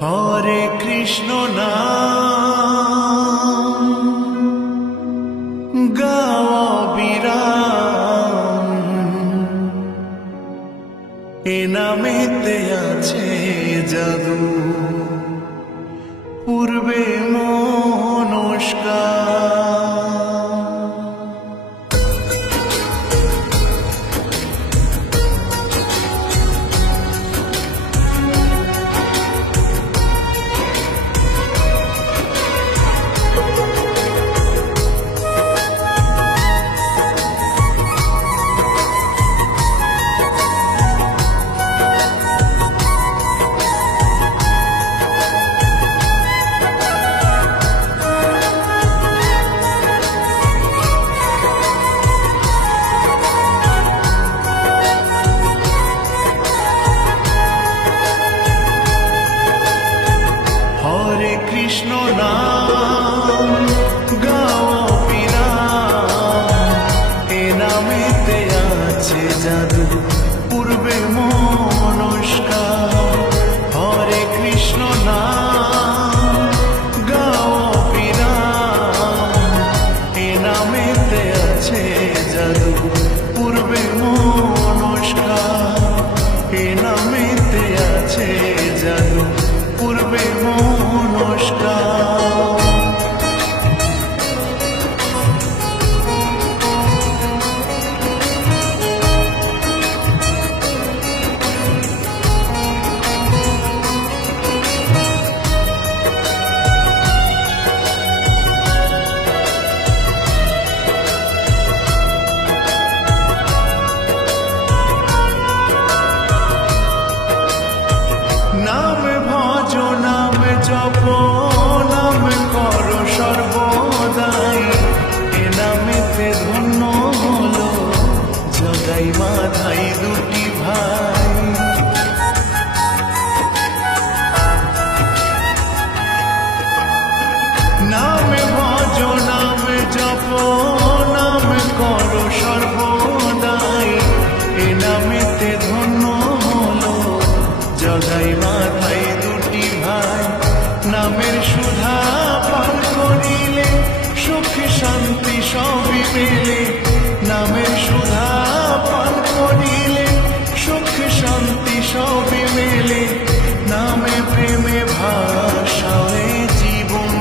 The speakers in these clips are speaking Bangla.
হরে কৃষ্ণ নাম গাও বিরাম, এ নামেতে আছে জাদু, পূর্বে মনস্কার। কৃষ্ণ নাম গাও বিরাম, এ নামেতে আছে জাদু, পূর্বে মনস্কার। হরে কৃষ্ণ নাম গাও বিরাম, এ নামেতে আছে জাদু, পূর্বে মনস্কার। এ নামেতে আছে জাদু, পূর্বে নমস্কার। নাম ভজ নাম জপ নাম কর সর্বদাই, এ নামেতে ধন্য হলো জগাই মাধাই দুটি ভাই। নাম ভজ নাম জপ নাম কর সর্বদাই, এ নামেতে ধন্য হলো জগাই মাধাই দুটি ভাই। নামের সুধা পান করিলে সুখ শান্তি সবই মেলে, নামের সুধা পান করিলে সুখ শান্তি সবই মেলে। নামে প্রেমে ভাষায় জীবন,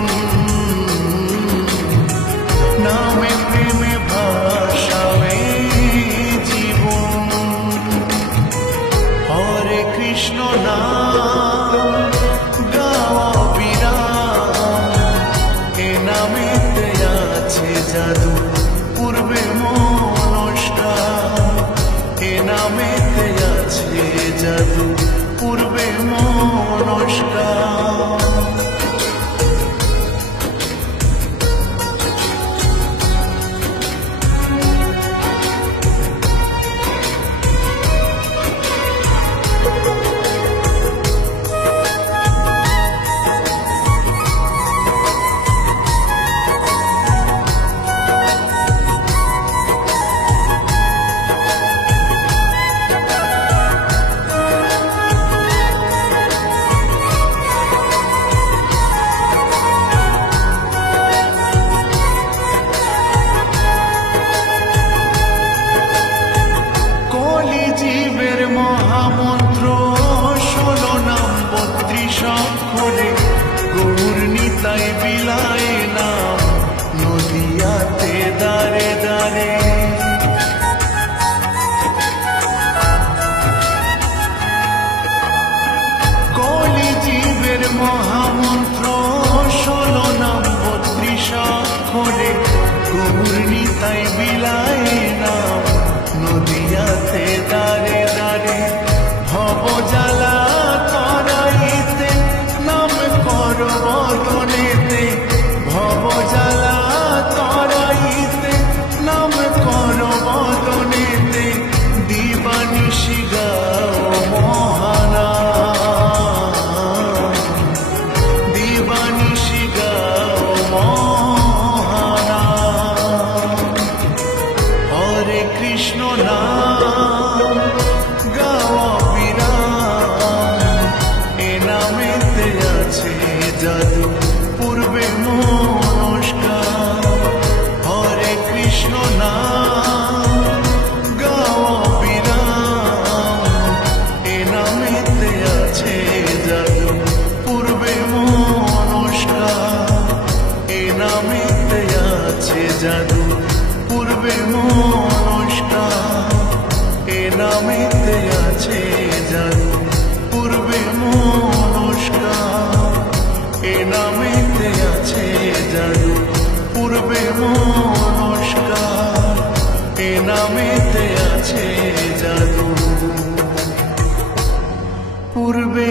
নামে প্রেমে ভাষায় জীবন। হরে কৃষ্ণ নাম গাও বিরাম, এ নামেতে আছে জাদু, পূর্বে মনস্কার। এ নামেতে আছে জাদু, পূর্বে মনস্কার। জীবের মহামন্ত্র 16 নাম 32 অক্ষরে, গৌর নিতাই বিলায় নাম নদিয়াতে দারে দারে। কলি জীবের মহামন্ত্র 16 নাম 32 অক্ষরে, গৌর নিতাই বিলায় নাম নদিয়াতে দারে দারে। ভব জ্বালা তরাইতে নাম কর বদনেতে, ভব জ্বালা তরাইতে নাম কর বদনেতে। দিবানিশি গাও মহানাম, দিবানিশি গাও মহানাম। এ নামেতে আছে জাদু পূর্বে মনস্কার এ নামেতে আছে জাদু পূর্বে মনস্কার এ নামেতে আছে জাদু পূর্বে